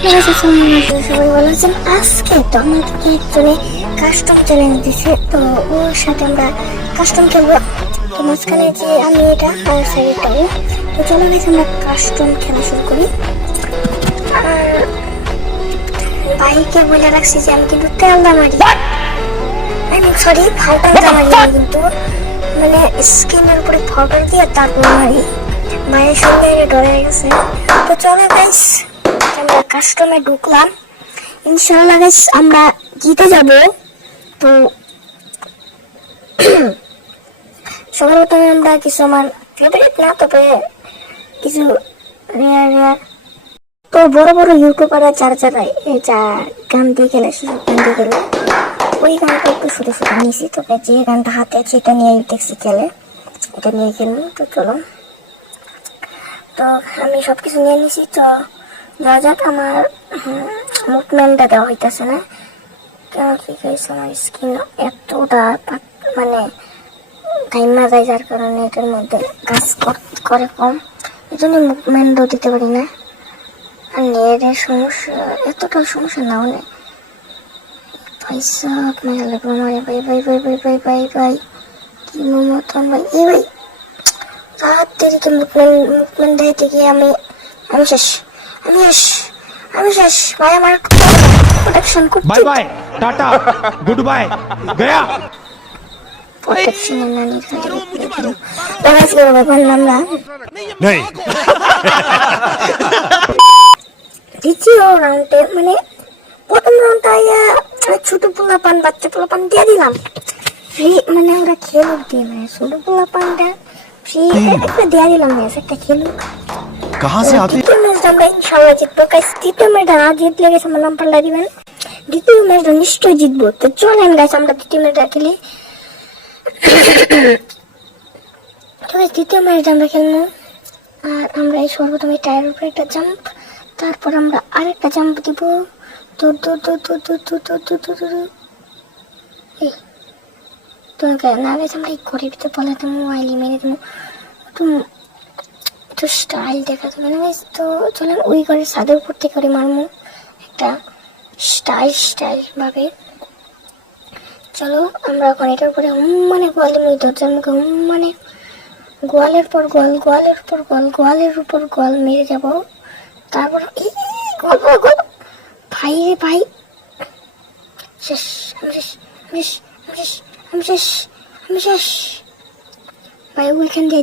সবাই ভালো আজকে তো আমাদেরকে একজনে কাস্টম চ্যালেঞ্জ দিছে তো ওর সাথে আমরা কাস্টম খেলব তো মাঝখানে যে আমি এটা আর সাইডটা ও তো চলো গেছে আমরা কাস্টম খেলা শুরু করি আর বাইকে বলে রাখছি যে আমি কিন্তু তেল দামারি আই মিন সরি ফাউডার দামারি কিন্তু মানে স্কিনের উপরে ফাউডার দিয়ে তারপর মারি মায়ের সঙ্গে ডরে গেছে তো চলো গাইস আমরা কাস্টমে ঢুকলাম। ইনশাল্লাহ গাইস আমরা জিতে যাব। তো সবার প্রথমে আমরা কিছু আমার ফেভারিট না, তবে কিছু রেয়ার রেয়ার তো বড় বড় ইউটিউবাররা যারা যারা এই যা গান দিয়ে খেলে গান দিয়ে খেলে, ওই গানটা একটু শুধু শুধু নিয়েছি তবে যে গানটা হাতে আছে, এটা নিয়ে দেখছি খেলে। এটা নিয়ে খেলব, তো চলো। তো আমি সব কিছু নিয়ে নিছি, তো যাক আমার মুভমেন্টটা দেওয়া হইতেছে না। কেন কি হয়েছে আমার স্কিন এতটা মানে টাইমা যায় যার কারণে এটার মধ্যে কাজ কর- কম। এই জন্য মুভমেন্টও দিতে পারি না। আর নেটের সমস্যা, এতটা সমস্যা নাও নেই পয়সা মেলা লাগবে আমার ভাই ভাই ভাই ভাই ভাই ভাই ভাই। কি মতন ভাই, এই ভাই। তাড়াতাড়ি মুভমেন্ট মুভমেন্ট দিতে গিয়ে আমি আমি শেষ। আমি শেষ আমি আমার প্রোডাকশন খুব bye bye ta-ta good bye Gaya. মানে প্রথম রাউন্ডটা ছোট পোলাপান বাচ্চা পোলাপান দিয়ে দিলাম। ফ্রি মানে ওরা খেলুক দিয়ে মানে ছোট পোলাপানটা ফ্রি একটা দিয়ে দিলাম একটা খেলুক। कहाँ से आते দ্বিতীয় ম্যাচটা আমরা ইনশাল্লাহ জিতবো গাইস তৃতীয় ম্যাচটা না জিতলে গেছে আমার নাম পাল্লা দিবেন দ্বিতীয় ম্যাচটা নিশ্চয়ই জিতবো তো চলেন গাইস আমরা দ্বিতীয় ম্যাচটা খেলি তো guys, দ্বিতীয় ম্যাচটা আমরা খেলবো আর আমরা এই সর্বপ্রথমে টায়ার উপরে একটা জাম্প তারপর আমরা আরেকটা জাম্প দিব দূর দূর দূর দূর দূর দূর দূর দূর দূর দূর এই তো না গেছে আমরা এই ঘরের ভিতরে বলে দেবো আইলি মেরে দেবো একটু একটু স্টাইল দেখা যাবে না। তো চলেন ওই ঘরের ছাদের উপর থেকে করে মারমু। একটা স্টাইল স্টাইল ভাবে। চলো, আমরা এখন এটার উপরে হুম মানে গোয়াল দেবো ওই দরজার মুখে হুম মানে গোয়ালের পর গোয়াল, গোয়ালের উপর গোয়াল, গোয়ালের উপর গোয়াল মেরে যাব। তারপর ভাই রে ভাই। শেষ, আমি শেষ আমি শেষ আমি শেষ আমি শেষ ভাই, ওইখান দিয়ে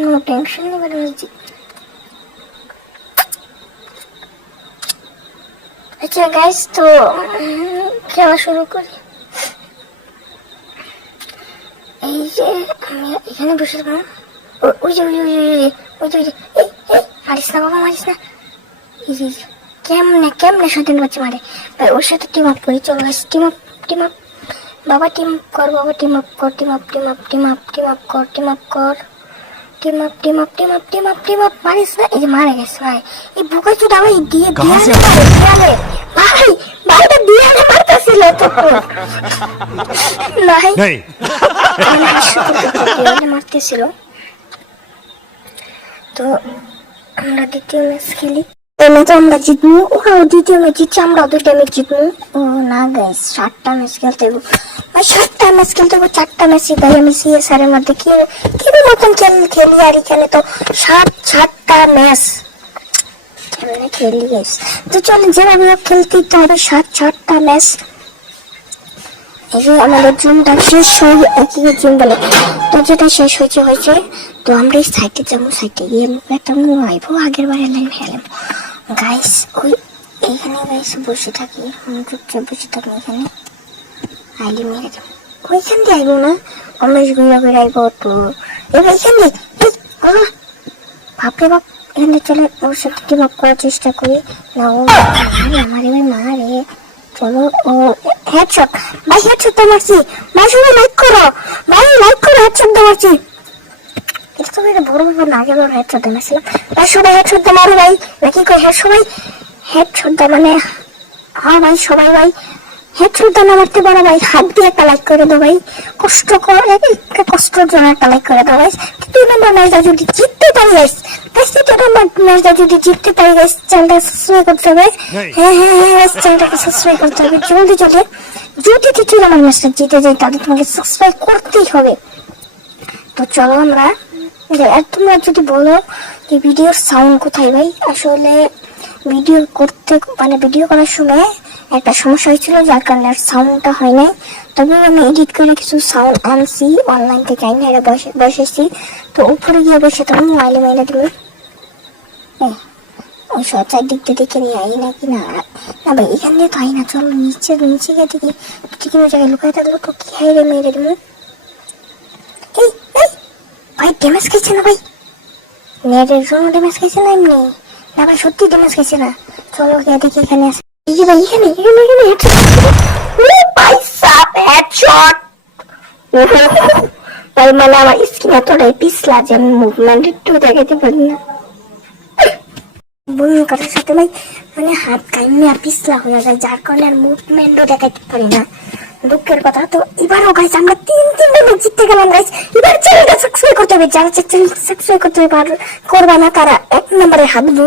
নো টেনশন ম্যাচ জিতবে আচ্ছা গাইস তো খেলা শুরু করি। এই যে আমি এখানে বসে থাকলাম। ওই যে ওই ওই ওই যে ওই যে মারিস না বাবা মারিস না। এই যে, কেমনে কেমনে স্বাধীন মারে। ভাই ওর সাথে টিম আপ করি চলো টিম আপ টিম আপ বাবা টিম কর বাবা টিম আপ কর team up team up team up team up কর টিম আপ কর। Team up team up team up team up team up মারিস না এই যে মারা গেছে ভাই এই বুকা চুটা ভাই দিয়ে দিয়ালে ভাই ভাইটা দিয়ালে মারতেছিল তো হাস্যকর দেওয়ালে মারতেছিল তো আমরা দ্বিতীয় ম্যাচ খেলি এই ম্যাচে আমরা জিতবো ওরাও দ্বিতীয় ম্যাচ জিতছে আমরাও দুইটা ম্যাচ জিতবো না গাইস সাতটা ম্যাচ খেলতে ভাই সাতটা ম্যাচ খেলতে চারটা ম্যাচ ভাই আমি সিএসআর এর মধ্যে কি কি মতন খেল খেলি আর এখানে তো? সাত, সাতটা ম্যাচ খেলি গাইস তো চলেন, যেভাবে হোক খেলতেই তো হবে, সাত, সাতটা ম্যাচ আমাদের জিমটা শেষ হয়ে জিম বলে, তো যেটা শেষ হয়েছে হয়েছে। তো আমরা এই সাইটে যাব সাইটে গিয়ে আইবো, আগের বারে লাইন খেলাম গাইস ওই এইখানে গাইস বসে থাকি, আমি চুপচাপ বসে থাকি এখানে। আইলি মেরে যাব ওইখান দিয়ে আইবো না? রমেশ গুইয়া করে আইবো তো। এবার এইখান দিয়ে। বাপরে বাপ, এখানে চলে ওর সাথে টিম আপ করার চেষ্টা করি? না, ও মারে আমার এবার মারে। চলো, ও হেডশট ভাই হেডশট তো মারছি। ভাই সবাই লাইক করো। ভাই লাইক করো হেডশট তো মারছি। এটা তো বড় ব্যাপার না, আগে ওর হেডশট দিয়ে মারছিলাম ভাই সবাই হেডশট দিয়ে মারো ভাই। নাকি কই? হ্যাঁ সবাই হেডশট দিয়ে মানে হ্যাঁ ভাই সবাই ভাই হেডশট দিয়ে না মারতে পারো ভাই হাত দিয়ে একটা লাইক করে দাও ভাই কষ্ট করে একটা কষ্টের জন্য একটা লাইক করে দাও ভাই দুই নম্বর ম্যাচটা যদি জিততে পারি গাইস গাইস তৃতীয় নম্বর ম্যাচটা যদি জিততে পারি গাইস চ্যানেলটা সাবস্ক্রাইব করতে হবে হ্যাঁ হ্যাঁ হ্যাঁ গাইস চ্যানেলটাকে সাবস্ক্রাইব করতে হবে জলদি জলদি যদি তৃতীয় নম্বর ম্যাচটা জিতে যাই তাহলে তোমাকে সাবস্ক্রাইব করতেই হবে। তো চলো আমরা আর তোমরা যদি বলো যে ভিডিওর সাউন্ড কোথায় ভাই আসলে ভিডিও করতে মানে ভিডিও করার সময় একটা সমস্যা হয়েছিল, যার কারণে আর সাউন্ডটা হয় নাই। তবে আমি এডিট করে কিছু সাউন্ড আনছি অনলাইন থেকে আইনি বসে বসেছি তো উপরে গিয়ে বসে তখন মাইলে মাইলে হ্যাঁ ওই সব চারদিক দিয়ে দেখে নিয়ে আই নাকি না? না ভাই, এখান দিয়ে তো আই না, চলো নিচে নিচে গিয়ে দেখি। কোনো জায়গায় লুকায় থাকল তো কি হাই রে মেরে এই এই, ভাই ড্যামেজ খেয়েছে না ভাই? নেটের জন্য ড্যামেজ খেয়েছে না এমনি? সত্যি না। চলো, গিয়ে দেখি এখানে এই যে এখানে এখানে হেডশট ভাই মানে আমার স্কিন এতটাই পিছলা যে আমি মুভমেন্ট একটু দেখাতে পারি না। বন্য কাটার সাথে মানে হাত কাইমে পিছলা হয়ে যায়, যার কারণে আর মুভমেন্টও দেখাতে পারি না। দুঃখের কথা। তো এবারও গাইস আমরা তিন তিন ম্যাচ জিততে গেলাম গাইস এবার চ্যানেলটা সাবস্ক্রাইব করতে হবে। যারা চ্যানেল সাবস্ক্রাইব করতে পার করবে না তারা এক নম্বরে হাত দু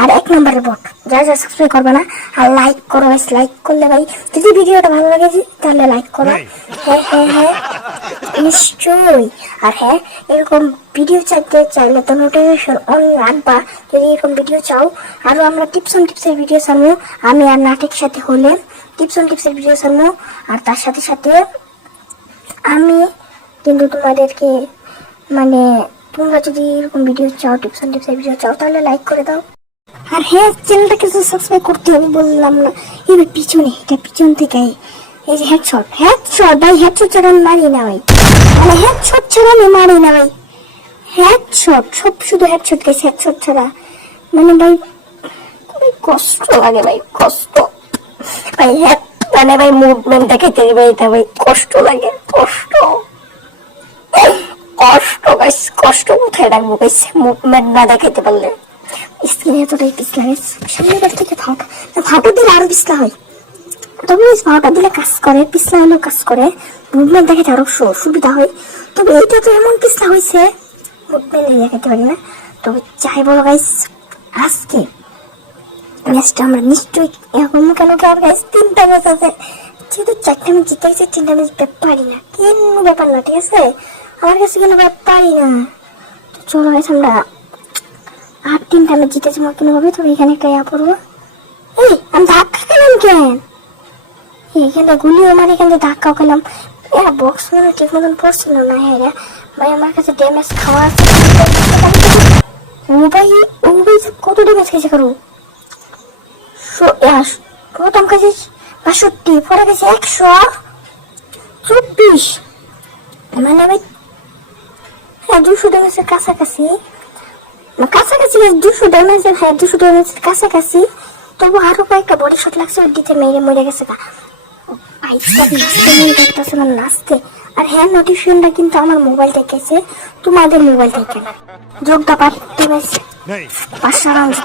আর এক নম্বরে বট যারা যারা সাবস্ক্রাইব করবে না আর লাইক করো গাইস লাইক করলে ভাই যদি ভিডিওটা ভালো লাগে তাহলে লাইক করো। হ্যাঁ হ্যাঁ হ্যাঁ। নিশ্চয়ই। আর হ্যাঁ এরকম ভিডিও চাইতে চাইলে তো নোটিফিকেশন অন রাখবা। যদি এরকম ভিডিও চাও আরও আমরা টিপস অন টিপসের ভিডিও ছাড়বো। আমি আর নাটের সাথে হলে টিপস অন টিপসের ভিডিও ছাড়বো। আর তার সাথে সাথে আমি কিন্তু তোমাদেরকে মানে তোমরা যদি এরকম ভিডিও চাও টিপস অন টিপসের ভিডিও চাও, তাহলে লাইক করে দাও। আর হ্যাঁ চ্যানেলটাকে তো সাবস্ক্রাইব করতে হবে বললাম না। এবার পিছনে, এটা পিছন থেকে এই যে হেডশট হেডশট ভাই হেডশট ছাড়া আমি মারি না, ভাই। মানে হেডশট ছাড়া আমি মারি না, ভাই। হেডশট সব শুধু হেডশট গেছে হেডশট ছাড়া। মানে ভাই, খুবই কষ্ট লাগে, ভাই, কষ্ট। ভাই মানে ভাই মুভমেন্ট দেখাইতে ভাই, এটা ভাই কষ্ট লাগে, কষ্ট। কষ্ট গাইস কষ্ট কোথায় রাখব গাইস মুভমেন্ট না দেখাইতে পারলে। স্কিনে এতটাই গাইস সামনে বার থেকে দিলে আরও হয়। তবে ফাটা দিলে কাজ করে পিছলা হলেও কাজ করে। মুভমেন্ট দেখাতে আরও সুবিধা হয়। তবে এইটা তো এমন পিছলা হয়েছে মুভমেন্ট দেখাতে পারি না। তবে চাই বলো গাইস আজকে ম্যাচটা আমরা নিশ্চয়ই এরকম কেন কি আর গাইস তিনটা ম্যাচ আছে। যেহেতু চারটা ম্যাচ জিতে গেছে তিনটা ম্যাচ ব্যাপারই না। কেন ব্যাপার না, ঠিক আছে? আমার কাছে কোনো ব্যাপারই না? তো চলো গাইস আমরা আর তিনটা ম্যাচ জিতেছি মনে কেন হবে? তবে এখানে একটা ইয়া পড়ব। এই, আমি ধাক্কা খেলাম কেন? এখানে গুলিও মারি, এখানে ধাক্কাও খেলাম। এরা বক্স মনে ঠিক মতন পড়ছিল না হ্যাঁ রে। ভাই, আমার কাছে ড্যামেজ খাওয়া আছে। ও ভাই ও ভাই, কত ড্যামেজ খেয়েছে কারও? প্রথম কাছে বাষট্টি পরে গেছে একশো চব্বিশ। মানে আমি হ্যাঁ দুশো ড্যামেজের কাছাকাছি। কাছাকাছি দুশো ড্যামেজের হ্যাঁ দুশো ড্যামেজের কাছাকাছি। তবু আরও কয়েকটা বডি শট লাগছে ওর দিতে মেরে মরে গেছে নাচতে মন নাচতে। আর হ্যাঁ নোটিফিকেশনটা কিন্তু আমার মোবাইল থেকে তোমাদের মোবাইল থেকে। না যোগটা পাঠতে नहीं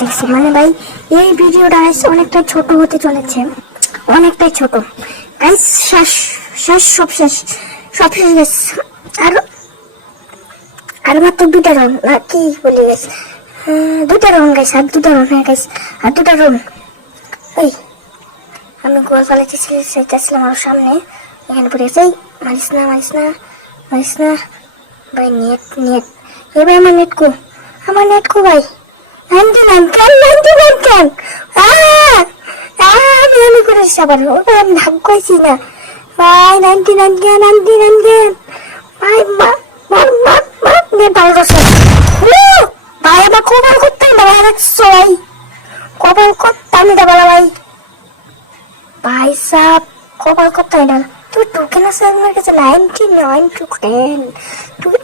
দেখছি মানে ভাই, এই ভিডিওটা অনেকটা ছোট হতে চলেছে। অনেকটাই ছোট। গাইস শেষ শেষ, সব শেষ সব শেষ গেছে আর আর মাত্র দুটা রাউন্ড না, কি বলে গেছে দুটা রাউন্ড গাইস আর দুটা রাউন্ড হ্যাঁ গাইস আর দুটা রাউন্ড ওই আমি গোল পালাতে চাইছিলাম আর সামনে। এখানে পড়ে গেছে মারিস না মারিস না মারিস না। ভাই নেট নেট এবার আমার নেট কো? আমার নেট কো ভাই নাইনটি নাইন কেন? নাইনটি নাইন কেন? আমি আমি করে আবার। ওটা আমি ভাগ কইছি না। ভাই নাইনটি নাইন কেন নাইনটি নাইন কেন ভাই মার মার নেট ভালো করছে ও, ভাই আমার কবার করতে না ভাই রাখছো ভাই কবার করতাম এটা বলা ভাই। ভাই সাহ কবার করতাম এটা তুই টোকেন আছে আমার কাছে নাইনটি নাইন টু টেন তুই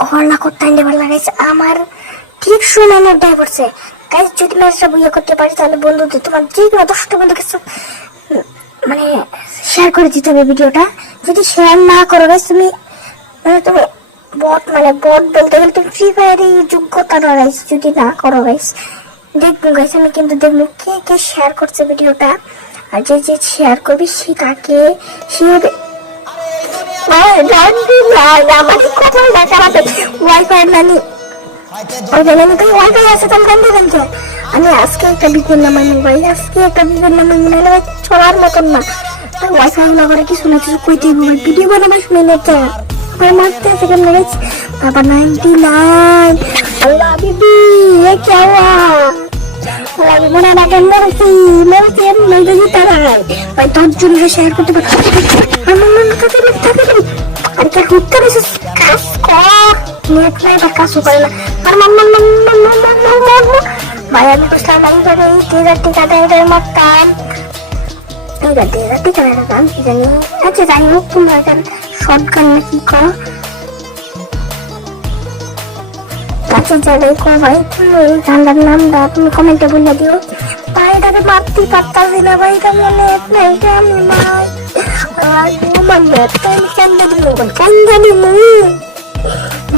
করলা করতে দেবার লাগাইছে আমার ঠিক সময় আমার দেয় পড়ছে। গাইজ যদি ম্যাচটা বইয়া করতে পারি, তাহলে বন্ধুদের তোমার যে কোনো দশটা বন্ধুকে মানে শেয়ার করে দিতে হবে ভিডিওটা। যদি শেয়ার না করো গাইজ তুমি মানে তুমি বট মানে বট বলতে গেলে তুমি ফ্রি ফায়ারের যোগ্যতা নয় গাইজ যদি না করো গাইজ দেখব গাইজ আমি কিন্তু দেখব কে কে শেয়ার করছে ভিডিওটা। আর যে যে শেয়ার করবে, সে তাকে, সে আমাকে কথা দেখাতে ওয়াইফাই নানি ওই জানেন তো ওয়াইফাই আছে তো বন্ধ তো আমি আজকে একটা বিপদ আজকে একটা মনে ভিডিও শুনে নিতে বাবা নাইনটি নাইন আল্লাহ বিবি এ কে हुआ আমি মনে হয় ভাই তোর জন্য শেয়ার করতে পারি হুটকা বেশি কাজ কর নিয়ে প্রায় কাজও করে না আমার মাম্মা মাম্মা মাম্মা মাম্মা ভাই আমি বুঝলাম আমি ভাবে এই টিকার টিকাটা এটার মারতাম টিকার টিকার টিকার একটা গান কি জানি আচ্ছা যাই হোক তোমরা গান শর্ট গান না কি কর কাছে যাবে কো ভাই এই গানটার নামটা তুমি কমেন্টে বলে দিও ভাই এটাকে মারতেই পারতাম না ভাই এটা মনে নাই আমি মার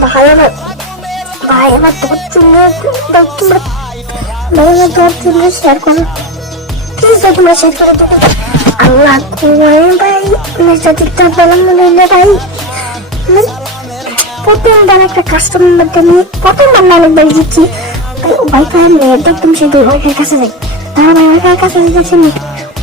ভাই আমার ভাই আমার তোর জন্য তোমরা ভাই আমার তোর জন্য শেয়ার করো প্লিজ ভাই তোমরা শেয়ার করে দেবে আল্লাহ কুমার ভাই মেসা টিকটক বলাম মনে হলে ভাই প্রথমবার একটা কাস্টমার আমি প্রথমবার না অনেকবার দিচ্ছি ওয়াইফাই নেট একদম সেই ওয়াইফাই কাছে যাই তার ভাই ওয়াইফাই কাছে যাচ্ছি